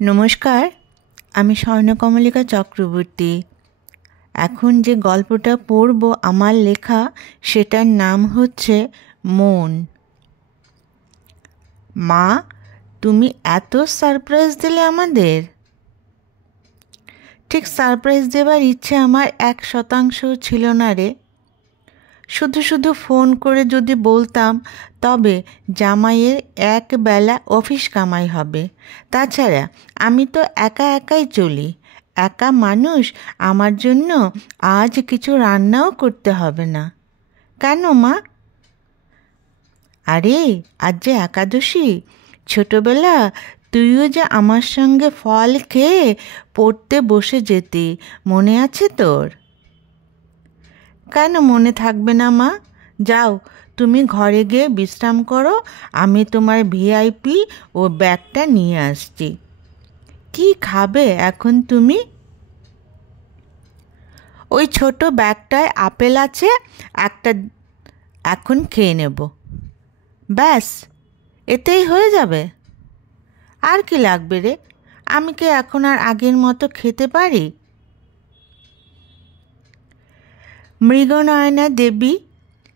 নমস্কার, আমি স্বর্ণকমলিকা চক্রবর্তী। এখন যে গল্পটা পড়ব আমার লেখা, সেটার নাম হচ্ছে মন। মা, তুমি এত সারপ্রাইজ দিলে আমাদের। ঠিক সারপ্রাইজ দেবার ইচ্ছে আমার 1% ছিল না রে। শুধু শুধু ফোন করে যদি বলতাম তবে জামাইয়ের এক বেলা অফিস কামাই হবে। তাছাড়া আমি তো একা একাই চলি, একা মানুষ, আমার জন্য আজ কিছু রান্নাও করতে হবে না। কেন মা? আরে আজ যে একাদশী, ছোটবেলা তুইও যে আমার সঙ্গে ফল খেয়ে পড়তে বসে যেতি, মনে আছে তোর? কেন মনে থাকবে না মা? যাও, তুমি ঘরে গিয়ে বিশ্রাম করো, আমি তোমার ভিআইপি ও ব্যাগটা নিয়ে আসছি। কি খাবে এখন তুমি? ওই ছোট ব্যাগটায় আপেল আছে, একটা এখন খেয়ে নেব। ব্যাস, এতেই হয়ে যাবে? আর কি লাগবে রে? আমি কি এখন আর আগের মতো খেতে পারি? মৃগনয়না দেবী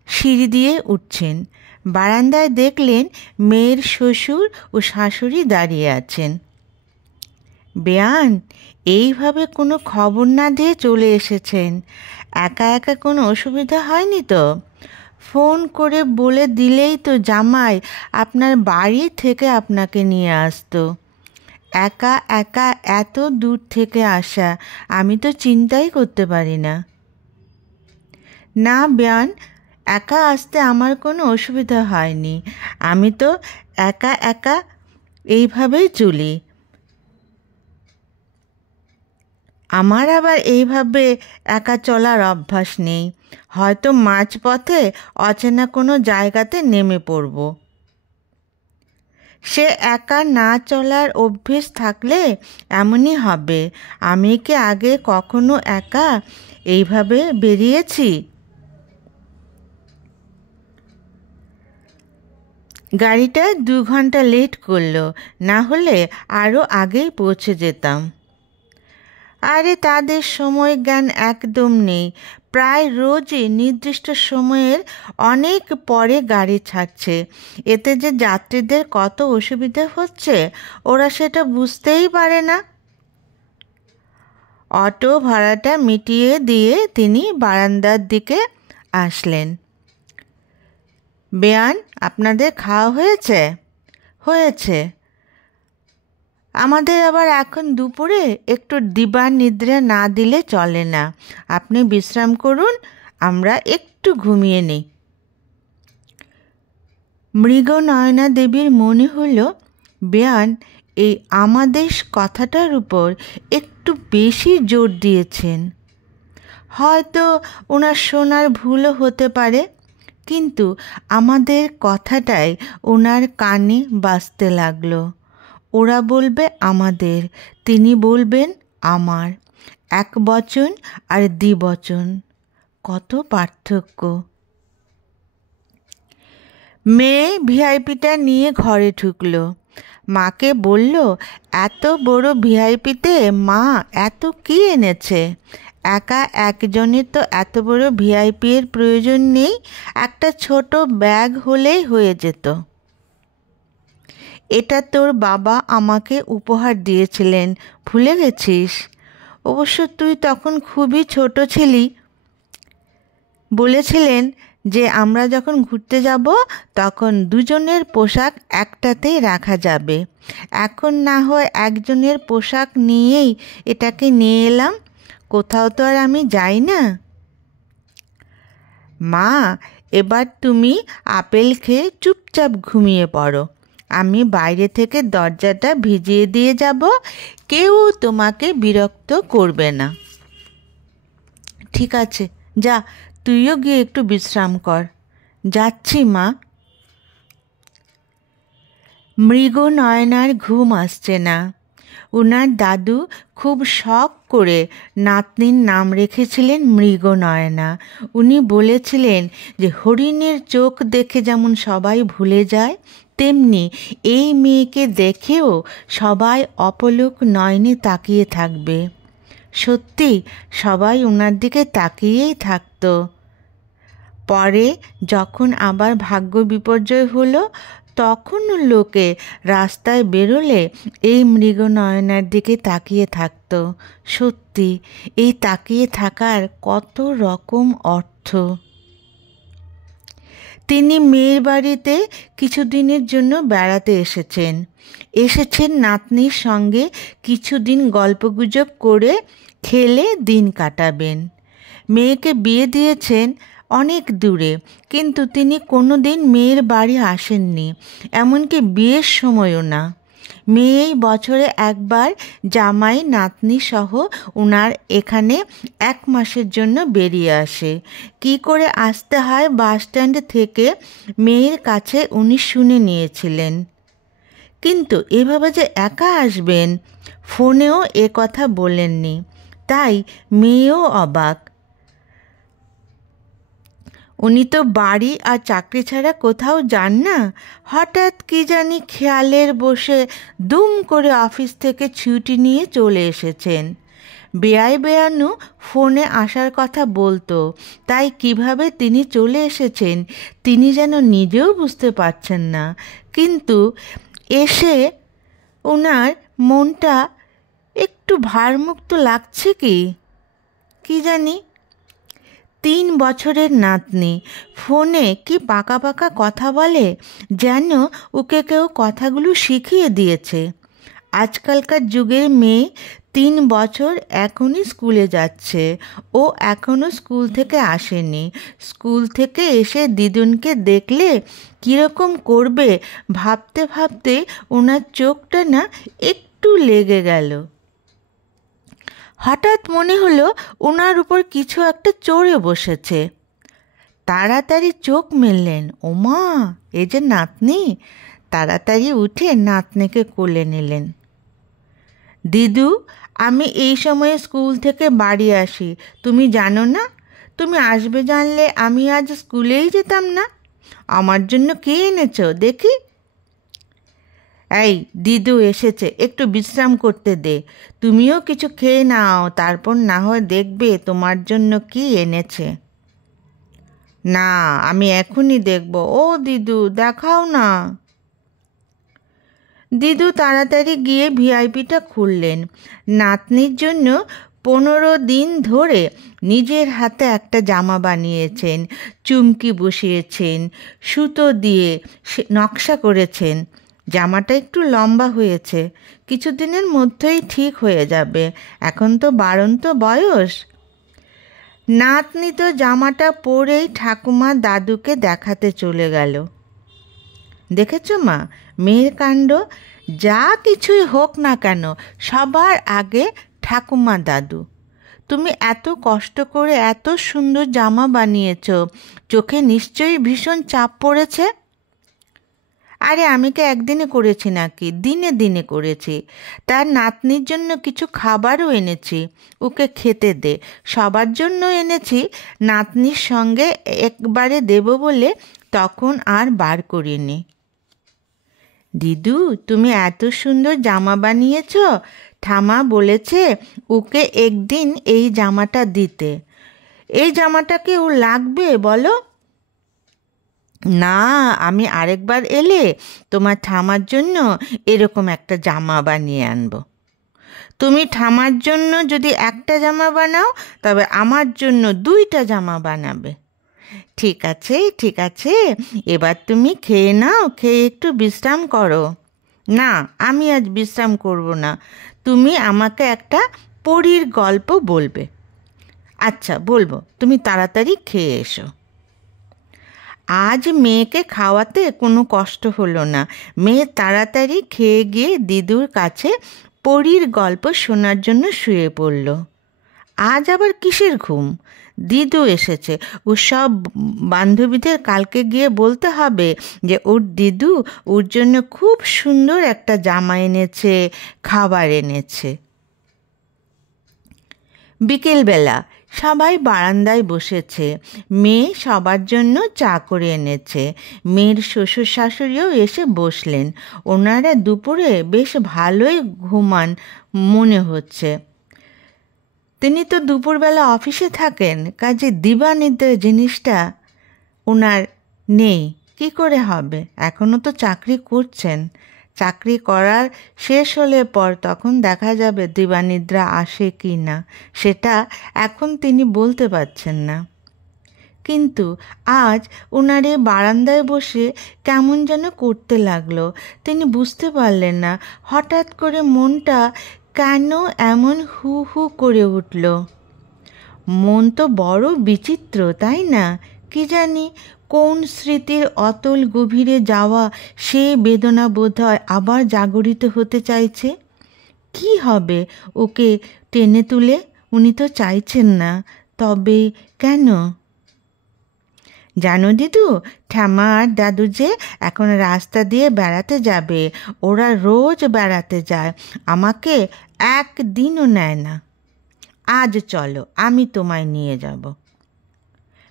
সিঁড়ি দিয়ে উঠছেন। বারান্দায় দেখলেন মেয়ের শ্বশুর ও শাশুড়ি দাঁড়িয়ে আছেন। বেয়ান এইভাবে কোনো খবর না দিয়ে চলে এসেছেন। একা একা কোনো অসুবিধা হয়নি তো? ফোন করে বলে দিলেই তো জামাই আপনার বাড়ি থেকে আপনাকে নিয়ে আসতো। একা একা এত দূর থেকে আসা আমি তো চিন্তাই করতে পারি না। না বেয়ান, একা আসতে আমার কোনো অসুবিধা হয়নি। আমি তো একা একা এইভাবেই চলি। আমার আবার এইভাবে একা চলার অভ্যাস নেই। হয়তো মাঝপথে অচেনা কোনো জায়গাতে নেমে পড়ব। সে একা না চলার অভ্যেস থাকলে এমনই হবে। আমি কি আগে কখনো একা এইভাবে বেরিয়েছি? গাড়িটা 2 ঘন্টা লেট করলো, না হলে আরও আগেই পৌঁছে যেতাম। আরে তাদের সময় জ্ঞান একদম নেই। প্রায় রোজই নির্দিষ্ট সময়ের অনেক পরে গাড়ি ছাড়ছে। এতে যে যাত্রীদের কত অসুবিধা হচ্ছে ওরা সেটা বুঝতেই পারে না। অটো ভাড়াটা মিটিয়ে দিয়ে তিনি বারান্দার দিকে আসলেন। বেয়ান, আপনাদের খাওয়া হয়েছে? হয়েছে। আমাদের আবার এখন দুপুরে একটু দিবা নিদ্রা না দিলে চলে না। আপনি বিশ্রাম করুন, আমরা একটু ঘুমিয়ে নিই। মৃগনয়না দেবীর মনে হলো বেয়ান এই আমাদের কথাটার উপর একটু বেশি জোর দিয়েছেন। হয়তো ওনার শোনার ভুলও হতে পারে, কিন্তু আমাদের কথাটাই ওনার কানে বাজতে লাগলো। ওরা বলবে আমাদের, তিনি বলবেন আমার। এক বচন আর দ্বিবচন, কত পার্থক্য! মেয়ে ভিআইপিটা নিয়ে ঘরে ঢুকলো। মাকে বলল, এত বড় ভিআইপিতে মা এত কি এনেছে? একা একজনের তো এত বড় ভিআইপি এর প্রয়োজন নেই, একটা ছোট ব্যাগ হলেই হয়ে যেত। এটা তোর বাবা আমাকে উপহার দিয়েছিলেন, ভুলে গেছিস? অবশ্য তুই তখন খুবই ছোট ছিলি। বলেছিলেন যে আমরা যখন ঘুরতে যাব তখন দুজনের পোশাক একটাতেই রাখা যাবে। এখন না হয় একজনের পোশাক নিয়েই এটাকে নিয়ে এলাম। কোথাও তো আর আমি যাই না। মা, এবার তুমি আপেল খেয়ে চুপচাপ ঘুমিয়ে পড়ো। আমি বাইরে থেকে দরজাটা ভিজিয়ে দিয়ে যাব, কেউ তোমাকে বিরক্ত করবে না। ঠিক আছে, যা, তুইও গিয়ে একটু বিশ্রাম কর। যাচ্ছি মা। মৃগনয়নার ঘুম আসছে না। ওনার দাদু খুব শখ করে নাতনির নাম রেখেছিলেন মৃগনয়না। উনি বলেছিলেন যে হরিণের চোখ দেখে যেমন সবাই ভুলে যায়, তেমনি এই মেয়েকে দেখেও সবাই অপলক নয়নে তাকিয়ে থাকবে। সত্যি সবাই ওনার দিকে তাকিয়েই থাকতো। পরে যখন আবার ভাগ্য বিপর্যয় হলো, তখন লোকে রাস্তায় বেরোলে এই মৃগনয়নার দিকে তাকিয়ে থাকতো। সত্যি এই তাকিয়ে থাকার কত রকম অর্থ। তিনি মেয়ের বাড়িতে কিছুদিনের জন্য বেড়াতে এসেছেন নাতনির সঙ্গে কিছুদিন গল্পগুজব করে খেলে দিন কাটাবেন। মেয়েকে বিয়ে দিয়েছেন অনেক দূরে, কিন্তু তিনি কোনো দিন মেয়ের বাড়ি আসেননি, এমনকি বিয়ের সময়ও না। মেয়েই বছরে একবার জামাই নাতনি সহ ওনার এখানে 1 মাসের জন্য বেরিয়ে আসে। কি করে আসতে হয় বাস স্ট্যান্ড থেকে মেয়ের কাছে উনি শুনে নিয়েছিলেন। কিন্তু এভাবে যে একা আসবেন ফোনেও এ কথা বলেননি, তাই মেয়েও অবাক। উনি তো বাড়ি আর চাকরি ছাড়া কোথাও যান না। হঠাৎ কি জানি খেয়ালের বসে দুম করে অফিস থেকে ছুটি নিয়ে চলে এসেছেন। বেয়ানু ফোনে আসার কথা বলতো, তাই কিভাবে তিনি চলে এসেছেন তিনি যেন নিজেও বুঝতে পারছেন না। কিন্তু এসে ওনার মনটা একটু ভারমুক্ত লাগছে কি জানি। 3 বছরের নাতনি ফোনে কি পাকা পাকা কথা বলে, যেন ওকে কেউ কথাগুলো শিখিয়ে দিয়েছে। আজকালকার যুগের মেয়ে 3 বছর এখনই স্কুলে যাচ্ছে, ও এখনও স্কুল থেকে আসেনি। স্কুল থেকে এসে দিদুনকে দেখলে কীরকম করবে ভাবতে ভাবতে ওনার চোখটা না একটু লেগে গেল। হঠাৎ মনে হলো ওনার উপর কিছু একটা চড়ে বসেছে। তাড়াতাড়ি চোখ মেললেন, ওমা এ যে নাতনি। তাড়াতাড়ি উঠে নাতনিকে কোলে নিলেন। দিদু, আমি এই সময়ে স্কুল থেকে বাড়ি আসি, তুমি জানো না? তুমি আসবে জানলে আমি আজ স্কুলেই যেতাম না। আমার জন্য কে এনেছো দেখি? এই দিদু এসেছে, একটু বিশ্রাম করতে দে। তুমিও কিছু খেয়ে নাও, তারপর না হয় দেখবে তোমার জন্য কি এনেছে। না, আমি এখনই দেখব। ও দিদু, দেখাও না। দিদু তাড়াতাড়ি গিয়ে ভিআইপিটা খুললেন। নাতনির জন্য 15 দিন ধরে নিজের হাতে একটা জামা বানিয়েছেন, চুমকি বসিয়েছেন, সুতো দিয়ে নকশা করেছেন। জামাটা একটু লম্বা হয়েছে, কিছুদিনের মধ্যেই ঠিক হয়ে যাবে, এখন তো বাড়ন্ত বয়স। নাতনি তো জামাটা পরেই ঠাকুমা দাদুকে দেখাতে চলে গেল। দেখেছ মা, মেয়ের কাণ্ড। যা কিছুই হোক না কেন সবার আগে ঠাকুমা দাদু। তুমি এত কষ্ট করে এত সুন্দর জামা বানিয়েছ, চোখে নিশ্চয়ই ভীষণ চাপ পড়েছে। আরে আমি কি একদিনে করেছি নাকি, দিনে দিনে করেছি। তার নাতনির জন্য কিছু খাবারও এনেছি, ওকে খেতে দে। সবার জন্য এনেছি, নাতনির সঙ্গে একবারে দেব বলে তখন আর বার করিনি। দিদু, তুমি এত সুন্দর জামা বানিয়েছ, ঠামা বলেছে ওকে একদিন এই জামাটা দিতে। এই জামাটা কি ও লাগবে বলো? না, আমি আরেকবার এলে তোমার ঠামার জন্য এরকম একটা জামা বানিয়ে আনবো। তুমি ঠামার জন্য যদি একটা জামা বানাও, তবে আমার জন্য 2টা জামা বানাবে। ঠিক আছে ঠিক আছে, এবার তুমি খেয়ে নাও, খেয়ে একটু বিশ্রাম করো। না, আমি আজ বিশ্রাম করব না, তুমি আমাকে একটা পরীর গল্প বলবে। আচ্ছা বলবো, তুমি তাড়াতাড়ি খেয়ে এসো। আজ মেয়েকে খাওয়াতে কোনো কষ্ট হলো না। মেয়ে তাড়াতাড়ি খেয়ে গিয়ে দিদুর কাছে পরীর গল্প শোনার জন্য শুয়ে পড়ল। আজ আবার কিসের ঘুম? দিদু এসেছে, ও সব বান্ধবীদের কালকে গিয়ে বলতে হবে যে ওর দিদু ওর জন্য খুব সুন্দর একটা জামা এনেছে, খাবার এনেছে। বিকেলবেলা সবাই বারান্দায় বসেছে। মেয়ে সবার জন্য চা করে এনেছে। মেয়ের শ্বশুর শাশুড়িও এসে বসলেন। ওনারা দুপুরে বেশ ভালোই ঘুমান মনে হচ্ছে। তিনি তো দুপুরবেলা অফিসে থাকেন, কাজে দিবানিদ্রা জিনিসটা ওনার নেই। কি করে হবে? এখনও তো চাকরি করছেন। চাকরি করার শেষ হলে পর তখন দেখা যাবে দিবানিদ্রা আসে কি না, সেটা এখন তিনি বলতে পারছেন না। কিন্তু আজ ওনার এই বারান্দায় বসে কেমন যেন করতে লাগলো। তিনি বুঝতে পারলেন না হঠাৎ করে মনটা কেন এমন হু হু করে উঠল। মন তো বড় বিচিত্র, তাই না? কি জানি কোন স্মৃতির অতল গভীরে যাওয়া সে বেদনা বোধহয় আবার জাগরিত হতে চাইছে। কি হবে ওকে টেনে তুলে? উনি তো চাইছেন না, তবে কেন? জানো দিদু, ঠাম্মা আর দাদু যে এখন রাস্তা দিয়ে বেড়াতে যাবে। ওরা রোজ বেড়াতে যায়, আমাকে একদিনও নেয় না। আজ চলো, আমি তোমায় নিয়ে যাব।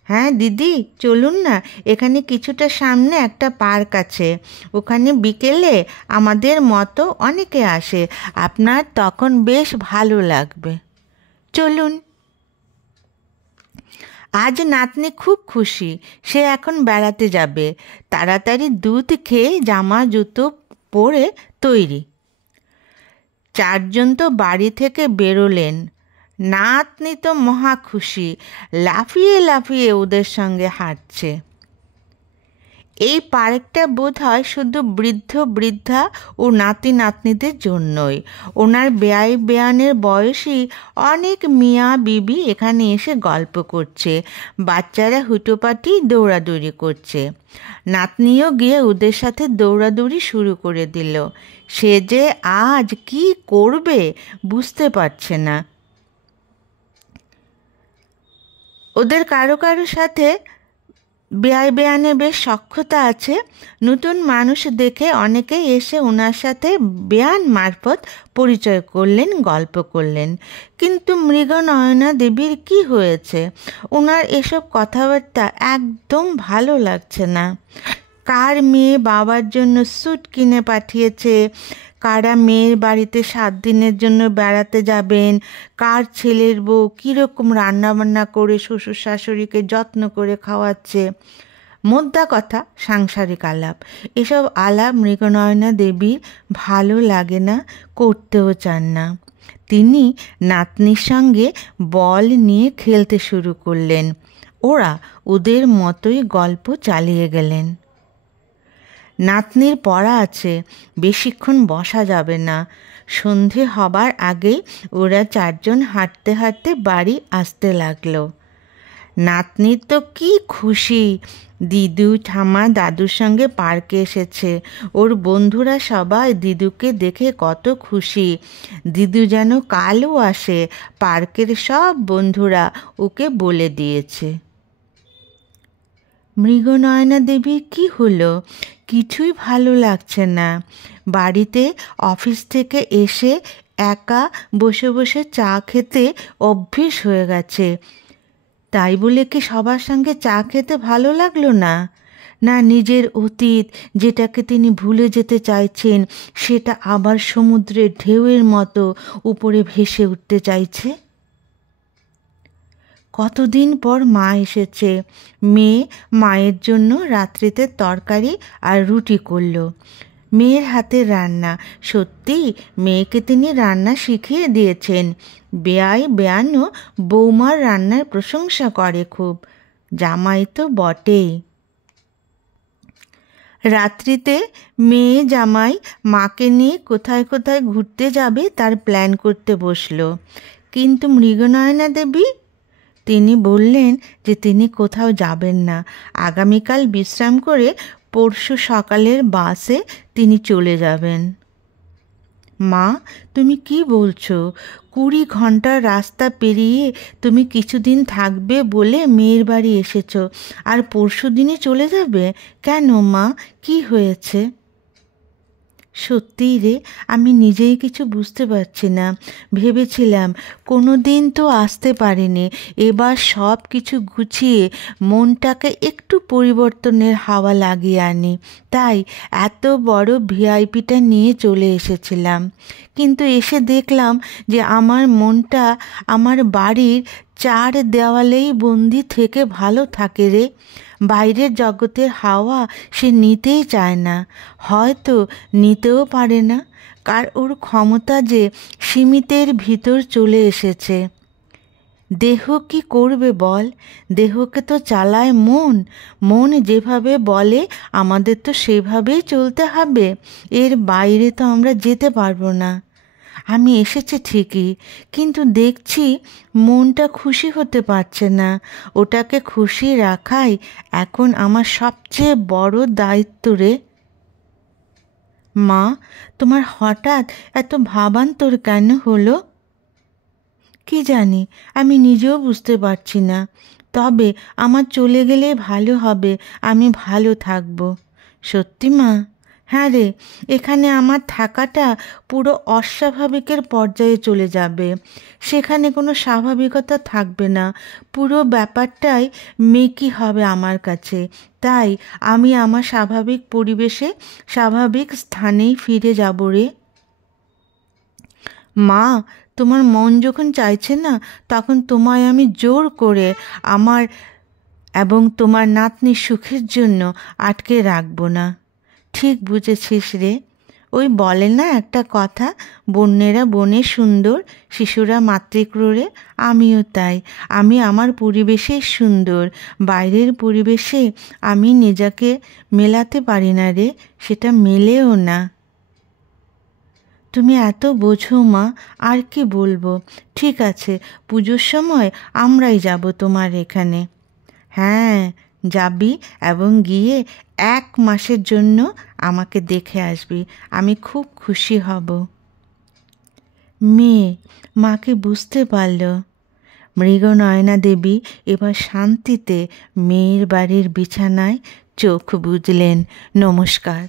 হ্যাঁ দিদি, চলুন না। এখানে কিছুটা সামনে একটা পার্ক আছে, ওখানে বিকেলে আমাদের মতো অনেকে আসে। আপনার তখন বেশ ভালো লাগবে। চলুন। আজ নাতনি খুব খুশি, সে এখন বেড়াতে যাবে। তাড়াতাড়ি দুধ খেয়ে জামা জুতো পরে তৈরি। চারজন তো বাড়ি থেকে বেরোলেন। নাতনি তো মহা খুশি, লাফিয়ে লাফিয়ে ওদের সঙ্গে হাঁটছে। এই পার্কটা বোধ হয় শুধু বৃদ্ধ বৃদ্ধা ও নাতি নাতনিদের জন্যই। ওনার বেয়াই বেয়ানের বয়সী অনেক মিয়া বিবি এখানে এসে গল্প করছে। বাচ্চারা হুটোপাটি দৌড়াদৌড়ি করছে। নাতনিও গিয়ে ওদের সাথে দৌড়াদৌড়ি শুরু করে দিল। সে যে আজ কি করবে বুঝতে পারছে না। ওদের কারো কারো সাথে বেয়াই বেয়ানে বেশ সখ্যতা আছে। নতুন মানুষ দেখে অনেকেই এসে ওনার সাথে বেয়ান মারফত পরিচয় করলেন, গল্প করলেন। কিন্তু মৃগনয়না দেবীর কি হয়েছে? ওনার এসব কথাবার্তা একদম ভালো লাগছে না। কার মেয়ে বাবার জন্য স্যুট কিনে পাঠিয়েছে, কারা মেয়ের বাড়িতে 7 দিনের জন্য বেড়াতে যাবেন, কার ছেলের বউ কীরকম রান্নাবান্না করে শ্বশুর শাশুড়িকে যত্ন করে খাওয়াচ্ছে। মোদ্দা কথা সাংসারিক আলাপ। এসব আলাপ মৃগনয়না দেবীর ভালো লাগে না, করতেও চান না। তিনি নাতনির সঙ্গে বল নিয়ে খেলতে শুরু করলেন। ওরা ওদের মতোই গল্প চালিয়ে গেলেন। নাতনির পড়া আছে, বেশিক্ষণ বসা যাবে না। সন্ধে হবার আগেই ওরা 4 জন হাঁটতে হাঁটতে বাড়ি আসতে লাগলো। নাতনির তো কি খুশি, দিদু ঠাম্মা দাদুর সঙ্গে পার্কে এসেছে। ওর বন্ধুরা সবাই দিদুকে দেখে কত খুশি। দিদু যেন কালও আসে, পার্কের সব বন্ধুরা ওকে বলে দিয়েছে। মৃগনয়না দেবীর কি হলো? কিছুই ভালো লাগছে না। বাড়িতে অফিস থেকে এসে একা বসে বসে চা খেতে অভ্যেস হয়ে গেছে। তাই বলে কি সবার সঙ্গে চা খেতে ভালো লাগলো না? না নিজের অতীত যেটাকে তিনি ভুলে যেতে চাইছেন সেটা আবার সমুদ্রের ঢেউয়ের মতো উপরে ভেসে উঠতে চাইছে? কতদিন পর মা এসেছে। মেয়ে মায়ের জন্য রাত্রিতে তরকারি আর রুটি করল। মেয়ের হাতের রান্না, সত্যি মেয়েকে তিনি রান্না শিখিয়ে দিয়েছেন। বেয়াই বেয়ানও বৌমার রান্নার প্রশংসা করে খুব। জামাই তো বটেই। রাত্রিতে মেয়ে জামাই মাকে নিয়ে কোথায় কোথায় ঘুরতে যাবে তার প্ল্যান করতে বসলো। কিন্তু মৃগনয়না দেবী, তিনি বললেন যে তিনি কোথাও যাবেন না। আগামীকাল বিশ্রাম করে পরশু সকালের বাসে তিনি চলে যাবেন। মা, তুমি কি বলছো? 20 ঘন্টার রাস্তা পেরিয়ে তুমি কিছুদিন থাকবে বলে মেয়ের বাড়ি এসেছো, আর পরশু দিনই চলে যাবে? কেন মা, কি হয়েছে? সত্যিই রে, আমি নিজেই কিছু বুঝতে পারছি না। ভেবেছিলাম কোনো দিন তো আসতে পারিনি, এবার সব কিছু গুছিয়ে মনটাকে একটু পরিবর্তনের হাওয়া লাগিয়ে আনি, তাই এত বড় ভিআইপিটা নিয়ে চলে এসেছিলাম। কিন্তু এসে দেখলাম যে আমার মনটা আমার বাড়ির চার দেওয়ালেই বন্দি থেকে ভালো থাকে রে। বাইরের জগতের হাওয়া সে নিতেই চায় না, হয়তো নিতেও পারে না, ওর ক্ষমতা যে সীমিতের ভিতর চলে এসেছে। দেহ কি করবে বল, দেহকে তো চালায় মন, মন যেভাবে বলে আমাদের তো সেভাবেই চলতে হবে, এর বাইরে তো আমরা যেতে পারবো না। আমি এসেছি ঠিকই, কিন্তু দেখছি মনটা খুশি হতে পারছে না। ওটাকে খুশি রাখাই এখন আমার সবচেয়ে বড় দায়িত্ব রে। মা, তোমার হঠাৎ এত ভাবান্তর কেন হলো? কি জানি, আমি নিজেও বুঝতে পারছি না। তবে আমার চলে গেলে ভালো হবে, আমি ভালো থাকবো। সত্যি মা? হ্যাঁ রে, এখানে আমার থাকাটা পুরো অস্বাভাবিকের পর্যায়ে চলে যাবে। সেখানে কোনো স্বাভাবিকতা থাকবে না, পুরো ব্যাপারটাই মেকি হবে আমার কাছে। তাই আমি আমার স্বাভাবিক পরিবেশে, স্বাভাবিক স্থানেই ফিরে যাব রে। মা, তোমার মন যখন চাইছে না, তখন তোমায় আমি জোর করে আমার এবং তোমার নাতনির সুখের জন্য আটকে রাখবো না। ঠিক বুঝেছিস রে। ওই বলে না একটা কথা, বন্যেরা বনে সুন্দর, শিশুরা মাতৃক্রোড়ে, আমিও তাই। আমি আমার পরিবেশে সুন্দর, বাইরের পরিবেশে আমি নিজেকে মেলাতে পারি না রে, সেটা মেলেও না। তুমি এত বোঝো মা, আর কি বলবো। ঠিক আছে, পুজোর সময় আমরাই যাব তোমার এখানে। হ্যাঁ, যাবি এবং গিয়ে 1 মাসের জন্য আমাকে দেখে আসবি, আমি খুব খুশি হব। মেয়ে মাকে বুঝতে পারল। মৃগনয়না দেবী এবার শান্তিতে মেয়ের বাড়ির বিছানায় চোখ বুজলেন। নমস্কার।